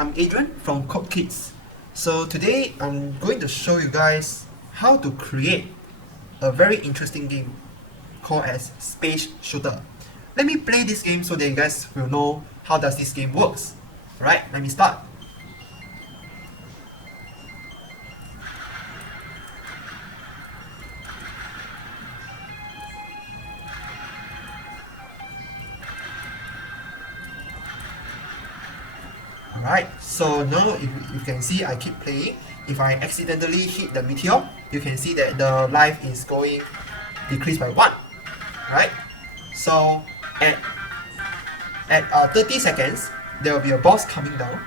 I'm Adrian from Kitten. So today I'm going to show you guys how to create a very interesting game called as Space Shooter. Let me play this game so that you guys will know how does this game works. Right, let me start. Alright, so now if you can see I keep playing. If I accidentally hit the meteor, you can see that the life is going decreased by 1. Right? So at 30 seconds, there will be a boss coming down.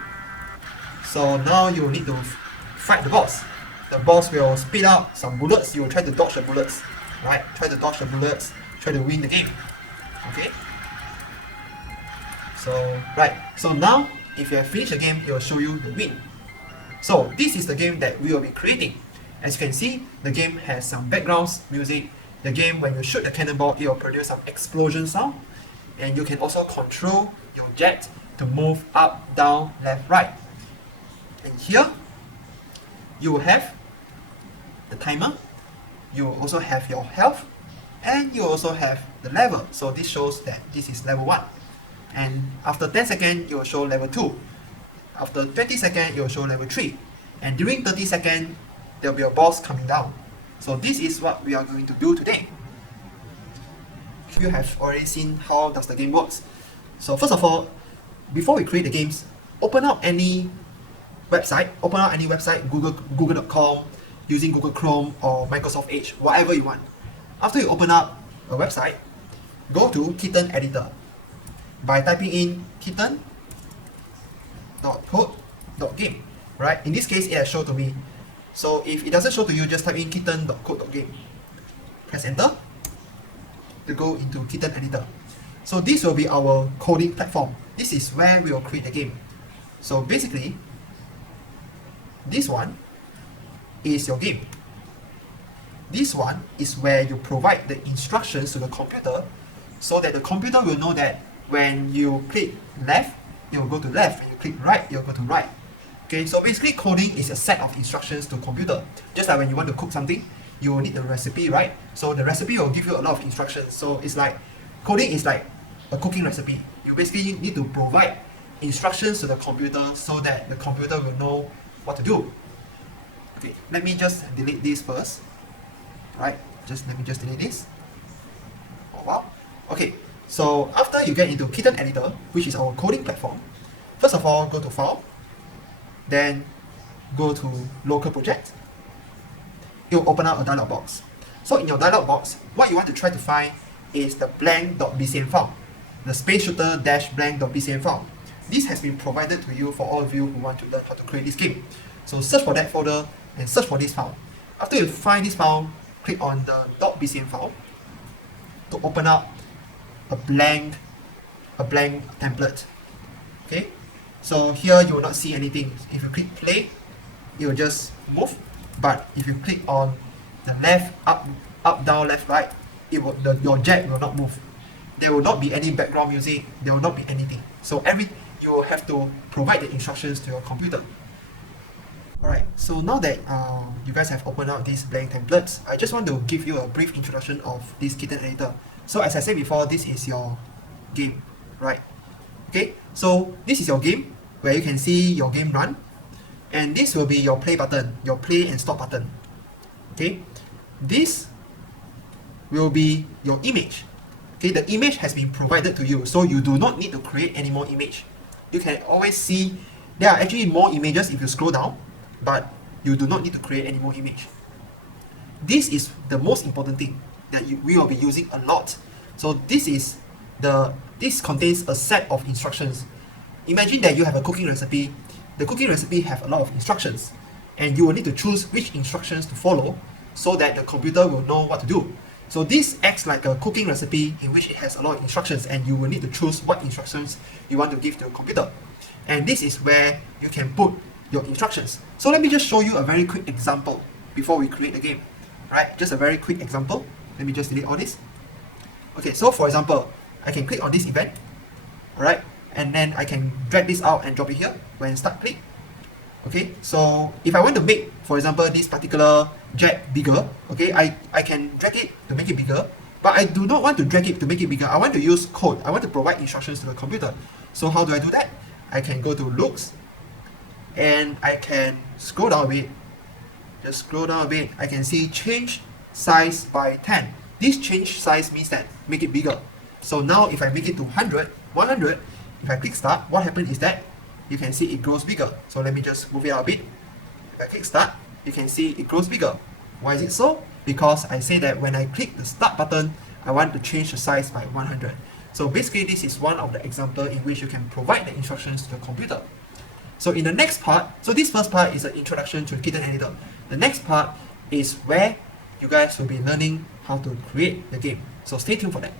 So now you need to fight the boss. The boss will spit out some bullets. You will try to dodge the bullets. Right? Try to dodge the bullets. Try to win the game. Okay? So, right. So now, if you have finished the game, it will show you the win. So, this is the game that we will be creating. As you can see, the game has some backgrounds, music. The game, when you shoot the cannonball, it will produce some explosion sound. And you can also control your jet to move up, down, left, right. And here, you will have the timer. You will also have your health. And you also have the level. So this shows that this is level 1. And after 10 seconds, it will show level 2. After 20 seconds, it will show level 3. And during 30 seconds, there will be a boss coming down. So this is what we are going to do today. You have already seen how does the game works. So first of all, before we create the games, open up any website, google.com, using Google Chrome or Microsoft Edge, whatever you want. After you open up a website, go to Kitten editor by typing in kitten.code.game. Right? In this case, it has shown to me. So if it doesn't show to you, just type in kitten.code.game. Press enter to go into Kitten editor. So this will be our coding platform. This is where we will create the game. So basically, this one is your game. This one is where you provide the instructions to the computer so that the computer will know that when you click left, it will go to left. When you click right, it will go to right. Okay, so basically coding is a set of instructions to computer. Just like when you want to cook something, you will need the recipe, right? So the recipe will give you a lot of instructions. So it's like, coding is like a cooking recipe. You basically need to provide instructions to the computer so that the computer will know what to do. Okay, let me just delete this first. Right, let me just delete this. Oh wow. Okay, so after you get into Kitten editor, which is our coding platform, first of all, go to File, then go to Local Project. It will open up a dialog box. So in your dialog box, what you want to try to find is the blank.bcm file, the space shooter -blank.bcm file. This has been provided to you for all of you who want to learn how to create this game. So search for that folder and search for this file. After you find this file, click on the .bcm file to open up a blank template. Okay, so here you will not see anything. If you click play, it will just move. But if you click on the left, up, down, left, right, your jet will not move. There will not be any background music. There will not be anything. So you will have to provide the instructions to your computer. Alright, so now that you guys have opened up these blank templates, I just want to give you a brief introduction of this Kitten editor. So as I said before, this is your game, right? Okay, so this is your game where you can see your game run, and this will be your play button, your play and stop button. Okay, this will be your image. Okay, the image has been provided to you, so you do not need to create any more image. You can always see there are actually more images if you scroll down, but you do not need to create any more image. This is the most important thing that we will be using a lot. So this contains a set of instructions. Imagine that you have a cooking recipe. The cooking recipe have a lot of instructions, and you will need to choose which instructions to follow so that the computer will know what to do. So this acts like a cooking recipe in which it has a lot of instructions, and you will need to choose what instructions you want to give to the computer. And this is where you can put your instructions. So let me just show you a very quick example before we create the game. Right, just a very quick example. Let me just delete all this. Okay, so for example, I can click on this event. Alright, and then I can drag this out and drop it here when start click. Okay, so if I want to make, for example, this particular jet bigger, okay, I can drag it to make it bigger, but I do not want to drag it to make it bigger. I want to use code. I want to provide instructions to the computer. So how do I do that? I can go to looks, and I can scroll down a bit. Just scroll down a bit. I can see change size by 10. This change size means that make it bigger. So now if I make it to 100, if I click start, what happens is that you can see it grows bigger. So let me just move it out a bit. If I click start, you can see it grows bigger. Why is it so? Because I say that when I click the start button, I want to change the size by 100. So basically this is one of the examples in which you can provide the instructions to the computer. So in the next part, so this first part is an introduction to Kitten editor. The next part is where you guys will be learning how to create the game. So stay tuned for that.